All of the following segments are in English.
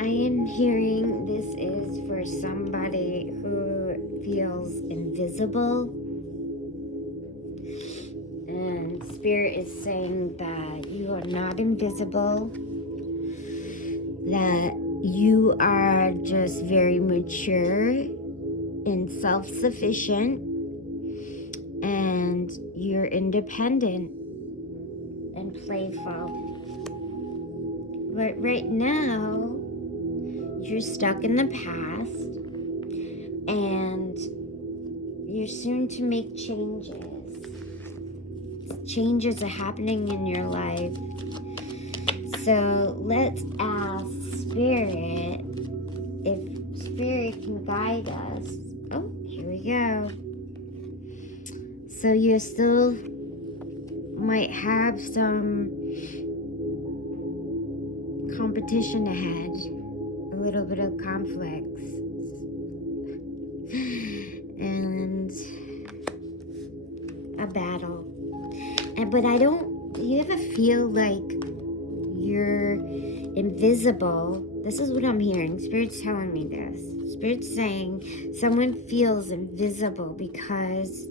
I am hearing this is for somebody who feels invisible. And Spirit is saying that you are not invisible, that you are just very mature and self-sufficient, and you're independent and playful. But right now, you're stuck in the past, and you're soon to make changes. Changes are happening in your life. So let's ask Spirit if Spirit can guide us. Oh, here we go. So you still might have some competition ahead, a little bit of conflicts, and a battle. But do you ever feel like you're invisible? This is what I'm hearing. Spirit's telling me this. Spirit's saying someone feels invisible because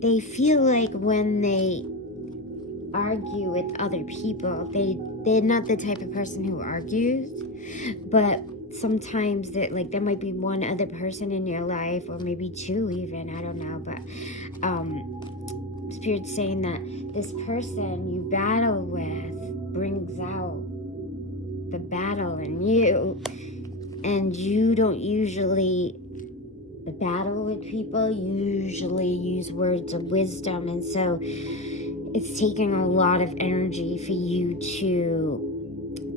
they feel like when they argue with other people, they're not the type of person who argues, but sometimes there might be one other person in your life, or maybe two even, I don't know, but Spirit's saying that this person you battle with brings out the battle in you, and you don't usually battle with people. You usually use words of wisdom, and so it's taking a lot of energy for you to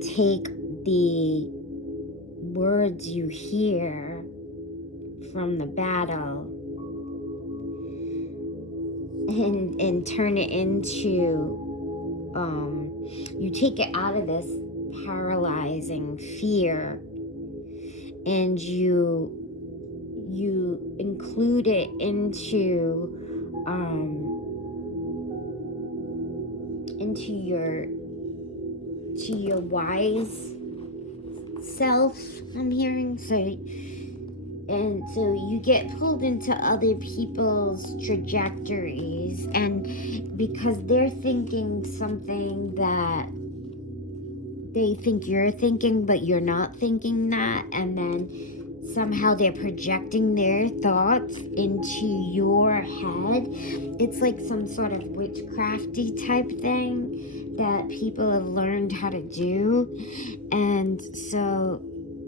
take the words you hear from the battle and turn it into, you take it out of this paralyzing fear, and you include it into your wise self, I'm hearing. So you get pulled into other people's trajectories, and because they're thinking something that they think you're thinking, but you're not thinking that, and then somehow they're projecting their thoughts into your head. It's like some sort of witchcrafty type thing that people have learned how to do, and so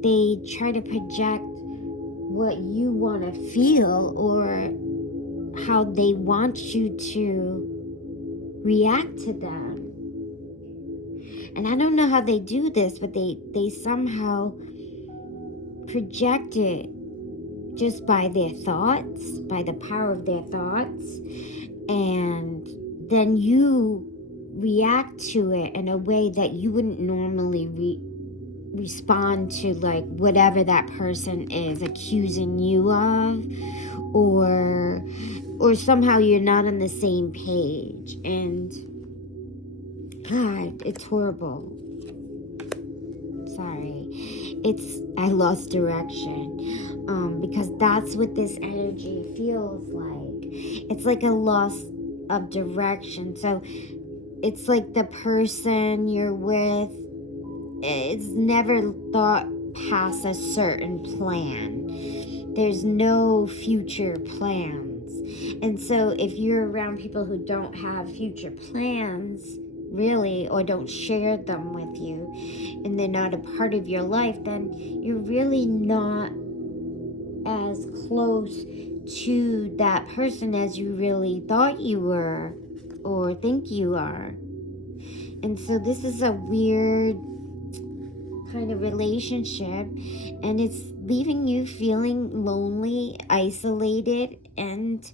they try to project what you want to feel or how they want you to react to them. And I don't know how they do this, but they somehow project it just by their thoughts, by the power of their thoughts, and then you react to it in a way that you wouldn't normally respond to, like whatever that person is accusing you of, or somehow you're not on the same page, and God, it's horrible. Sorry, I lost direction, because that's what this energy feels like. It's like a loss of direction. So it's like the person you're with, it's never thought past a certain plan. There's no future plans. And so if you're around people who don't have future plans, really, or don't share them with you, and they're not a part of your life, then you're really not as close to that person as you really thought you were or think you are. And so this is a weird kind of relationship, and it's leaving you feeling lonely, isolated, and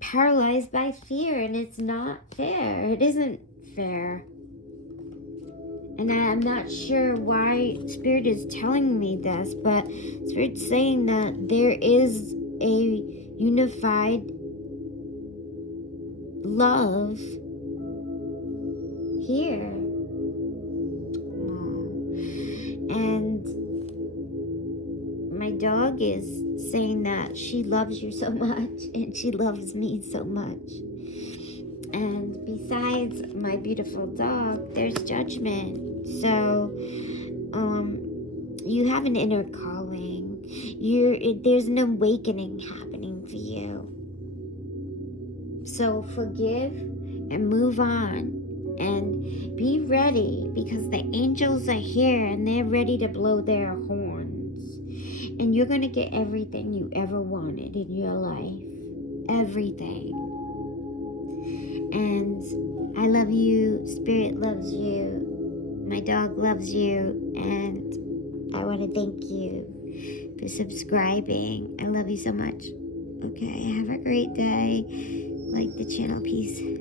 paralyzed by fear, and it's not fair. It isn't fair. And I'm not sure why Spirit is telling me this, but Spirit's saying that there is a unified love here. And dog is saying that she loves you so much and she loves me so much. And besides my beautiful dog, there's judgment. So, you have an inner calling. There's an awakening happening for you. So forgive and move on. And be ready, because the angels are here and they're ready to blow their horns. And you're going to get everything you ever wanted in your life. Everything. And I love you. Spirit loves you. My dog loves you. And I want to thank you for subscribing. I love you so much. Okay, have a great day. Like the channel. Peace.